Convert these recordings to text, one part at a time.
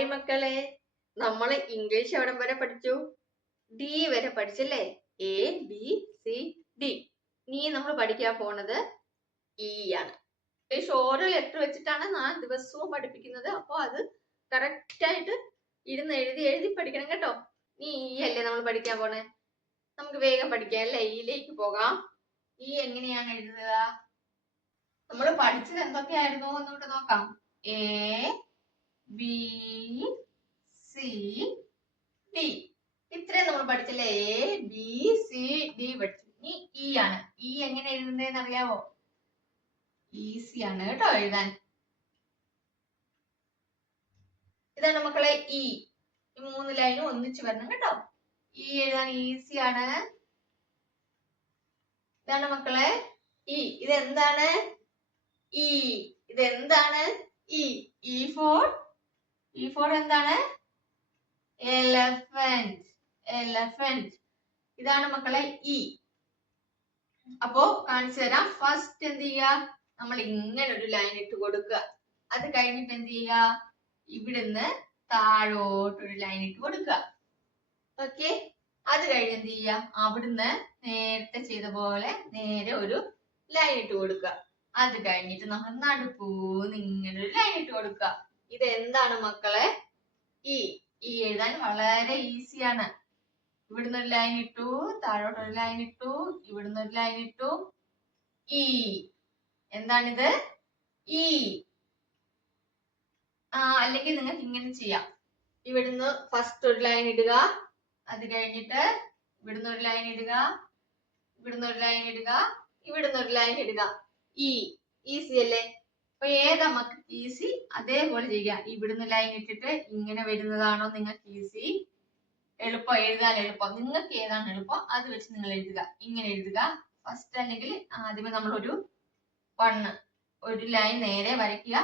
Hi മക്കളെ, നമ്മൾ English എവിടം വരെ പഠിച്ചു? ഡി വരെ പഠിച്ചല്ലേ? A B C D. ഇനി നമ്മൾ പഠിക്കാൻ പോണത് ഇ ആണ്. ഇംഗ്ലീഷ് ഓരോ ലെറ്റർ വെച്ചിട്ടാണ് ഞാൻ ദിവസവും പഠിപ്പിക്കുന്നത്. അപ്പോൾ അത് കറക്റ്റ് ആയിട്ട് ഇരുന്ന് എഴുതി എഴുതി പഠിക്കണം കേട്ടോ. ഇനി ഇ അല്ലേ നമ്മൾ പഠിക്കാൻ പോണേ. നമുക്ക് വേഗം പഠിക്കാം അല്ലേ? ഇയിലേക്ക് പോകാം. ഇ എങ്ങനെയാണ് എഴുതുക? നമ്മൾ പഠിച്ചത് എന്തൊക്കെയായിരുന്നു എന്നോട്ട് നോക്കാം. എ ബി സി ഡി, ഇത്രയും നമ്മൾ പഠിച്ചല്ലേ? എ ബി സി ഡി പഠിച്ചു. ഇനി ഇ ആണ്. ഇ എങ്ങനെ എഴുതുന്നതെന്ന് അറിയാവോ? ഈസി ആണ് കേട്ടോ എഴുതാൻ. ഇതാണ് മക്കളെ ഇ. ഈ 3 ലൈനും ഒന്നിച്ച് വരണം കേട്ടോ. ഇ എഴുതാൻ ഈസി ആണ്. ഇതാണ് മക്കളെ ഇ. ഇതെന്താണ്? ഇ. ഇതെന്താണ്? ഇ. ഇ ഫോർ എന്താണ്? എലഫന്റ്. എലഫന്റ്. ഇതാണ് മക്കളെ ഇ. അപ്പോ കാണിച്ചു തരാം. ഫസ്റ്റ് എന്ത് ചെയ്യുക? നമ്മൾ ഇങ്ങനെ ഒരു ലൈൻ ഇട്ട് കൊടുക്കുക. അത് കഴിഞ്ഞിട്ട് എന്ത് ചെയ്യുക? ഇവിടുന്ന് താഴോട്ടൊരു ലൈൻ ഇട്ട് കൊടുക്കുക. ഓക്കെ. അത് കഴിഞ്ഞ് എന്ത് ചെയ്യുക? അവിടുന്ന് നേരത്തെ ചെയ്ത പോലെ നേരെ ഒരു ലൈൻ ഇട്ട് കൊടുക്കുക. അത് കഴിഞ്ഞിട്ട് നമ്മൾ നടുക്കൂന്ന് ഇങ്ങനെ ഒരു ലൈൻ ഇട്ട് കൊടുക്കുക. ഇത് എന്താണ് മക്കളെ? ഇ. ഇ എഴുതാൻ വളരെ ഈസിയാണ്. ഇവിടുന്ന് ഒരു ലൈൻ ഇട്ടു, താഴോട്ട് ഒരു ലൈൻ ഇട്ടു, ഇവിടുന്ന് ഒരു ലൈൻ ഇട്ടു. ഇ. എന്താണിത്? ഇ. അല്ലെങ്കിൽ നിങ്ങൾക്ക് ഇങ്ങനെ ചെയ്യാം. ഇവിടുന്ന് ഫസ്റ്റ് ഒരു ലൈൻ ഇടുക. അത് കഴിഞ്ഞിട്ട് ഇവിടുന്ന് ഒരു ലൈൻ ഇടുക, ഇവിടുന്ന് ഒരു ലൈൻ ഇടുക, ഇവിടുന്ന് ഒരു ലൈൻ ഇടുക. ഇ. ഈസി അല്ലേ? അപ്പൊ ഏതാ മക്കൾ ഈസി? അതേപോലെ ചെയ്യുക. ഇവിടുന്ന് ലൈൻ ഇട്ടിട്ട് ഇങ്ങനെ വരുന്നതാണോ നിങ്ങൾക്ക് ഈസി? എളുപ്പം, എഴുതാൻ എളുപ്പം. നിങ്ങൾക്ക് ഏതാണ് എളുപ്പം അത് വെച്ച് നിങ്ങൾ എഴുതുക. ഇങ്ങനെ എഴുതുക ഫസ്റ്റ്. അല്ലെങ്കിൽ ആദ്യമേ നമ്മൾ ഒരു ലൈൻ നേരെ വരയ്ക്കുക,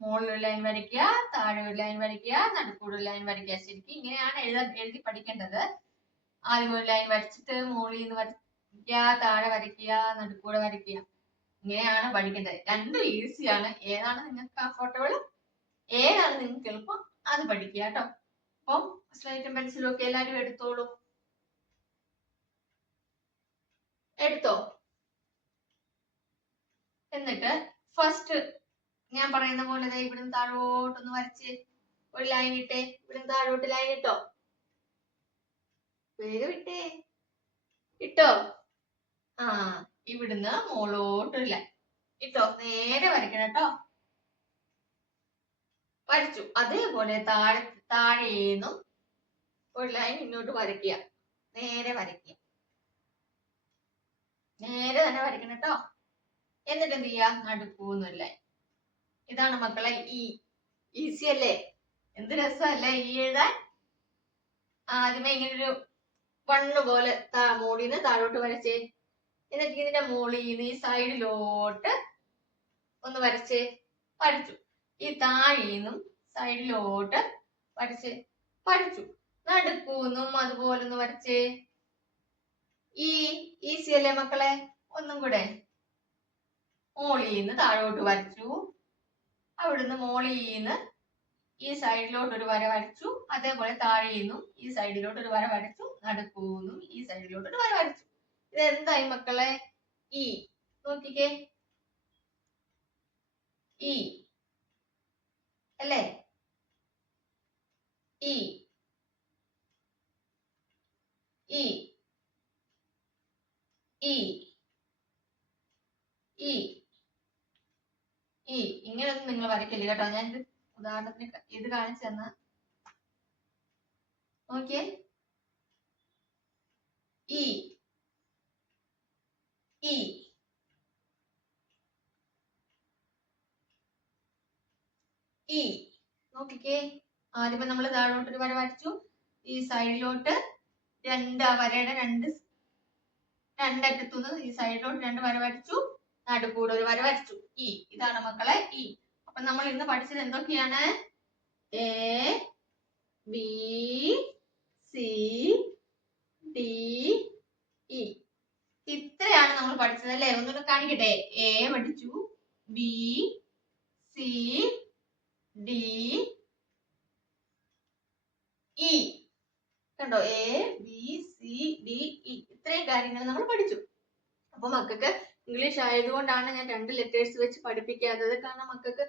മുകളിൽ ഒരു ലൈൻ വരയ്ക്കുക, താഴെ ഒരു ലൈൻ വരയ്ക്കുക, നടുക്കൂടെ ഒരു ലൈൻ വരയ്ക്കുക. ശരിക്കും ഇങ്ങനെയാണ് എഴുതി പഠിക്കേണ്ടത്. ആദ്യം ഒരു ലൈൻ വരച്ചിട്ട് മുകളിൽ നിന്ന് വരയ്ക്കുക, താഴെ വരയ്ക്കുക, നടുക്കൂടെ വരയ്ക്കുക. ഇങ്ങനെയാണ് പഠിക്കേണ്ടത്. രണ്ടും ഈസിയാണ്. ഏതാണ് നിങ്ങൾക്ക് കംഫർട്ടബിൾ, ഏതാണ് നിങ്ങൾക്ക് എളുപ്പം അത് പഠിക്കുക കേട്ടോ. അപ്പം സ്ലേറ്റും പെൻസിലും ഒക്കെ എല്ലാവരും എടുത്തോളൂ. എടുത്തോ? എന്നിട്ട് ഫസ്റ്റ് ഞാൻ പറയുന്ന പോലെ ഇവിടുന്ന് താഴോട്ടൊന്ന് വരച്ച് ഒരു ലൈൻ ഇട്ടേ. ഇവിടുന്ന് താഴോട്ട് ലൈൻ ഇട്ടോ? വേഗം ഇട്ടേ. ഇട്ടോ? ഇവിടുന്ന് മുകളോട്ടൊരു ലൈൻ ഇട്ടോ? നേരെ വരയ്ക്കണം കേട്ടോ. വരച്ചു. അതേപോലെ താഴേന്നും ഒരു ലൈൻ ഇങ്ങോട്ട് വരയ്ക്കുക. നേരെ വരയ്ക്കുക. നേരെ തന്നെ വരയ്ക്കണം കേട്ടോ. എന്നിട്ട് എന്ത് ചെയ്യുക? നടുക്കൂന്നൊരു ലൈൻ. ഇതാണ് മക്കളെ ഇ. ഈസി അല്ലേ? എന്ത് രസമല്ലേ ഈ എഴുതാൻ? ആദ്യമേ ഇങ്ങനൊരു പോലെ മോളിന്ന് താഴോട്ട് വരച്ചേ. എന്നിട്ട് ഇതിന്റെ മോളിന്ന് ഈ സൈഡിലോട്ട് ഒന്ന് വരച്ചേ. വരച്ചു. ഈ താഴേന്നും സൈഡിലോട്ട് വരച്ച് പഠിച്ചു. നടുക്കൂന്നും അതുപോലെ ഒന്ന് വരച്ചേ. ഈ ഈസി അല്ലേ മക്കളെ? ഒന്നും കൂടെ. മോളിന്ന് താഴോട്ട് വരച്ചു, അവിടുന്ന് മോളിന്ന് ഈ സൈഡിലോട്ട് ഒരു വര വരച്ചു, അതേപോലെ താഴേന്നും ഈ സൈഡിലോട്ട് ഒരു വര വരച്ചു, നടുക്കൂന്നും ഈ സൈഡിലോട്ട് ഒരു വര വരച്ചു. ഇതെന്തായി മക്കളെ? ഇ. നോക്കിക്കേ, ഇ അല്ലേ? E. E. E. E. E. ഇങ്ങനെയൊന്നും നിങ്ങൾ വരയ്ക്കില്ല കേട്ടോ. ഞാൻ ഉദാഹരണത്തിന് ഇത് കാണിച്ചു തന്ന നോക്കിയേ. ഇ. ഇ. ഇ. നോക്കിക്കേ. ആദ്യമേ നമ്മൾ താഴോട്ടൊരു വര വരച്ചു, ഈ സൈഡിലോട്ട് വരയുടെ രണ്ടറ്റത്തുനിന്ന് ഈ സൈഡിലോട്ട് 2 വര വരച്ചു, നടുക്കൂടെ ഒരു വര വരച്ചു. ഇ. ഇതാണ് മക്കളെ ഇ. അപ്പൊ നമ്മൾ ഇന്ന് പഠിച്ചത് എന്തൊക്കെയാണ്? A B C D E. ഇത്രയാണ് നമ്മൾ പഠിച്ചത് അല്ലേ? ഒന്നുകൂടെ കാണിക്കട്ടെ. എ പഠിച്ചു, ബി സി ഡി ഇ. കണ്ടോ? A B C D E. ഇത്രയും കാര്യങ്ങൾ നമ്മൾ പഠിച്ചു. അപ്പൊ മക്കൾക്ക് ഇംഗ്ലീഷ് ആയതുകൊണ്ടാണ് ഞാൻ 2 ലെറ്റേഴ്സ് വെച്ച് പഠിപ്പിക്കാത്തത്. കാരണം മക്കൾക്ക്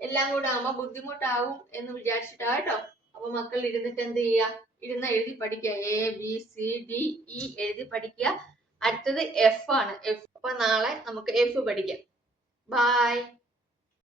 എല്ലാം കൂടെ ആവുമ്പോ ബുദ്ധിമുട്ടാവും എന്ന് വിചാരിച്ചിട്ടാ കേട്ടോ. അപ്പൊ മക്കൾ ഇരുന്നിട്ട് എന്ത് ചെയ്യുക? ഇരുന്ന് എഴുതി പഠിക്കുക. A B C D E എഴുതി പഠിക്കുക. അടുത്തത് എഫ് ആണ്. എഫ്. അപ്പൊ നാളെ നമുക്ക് എഫ് പഠിക്കാം. ബൈ.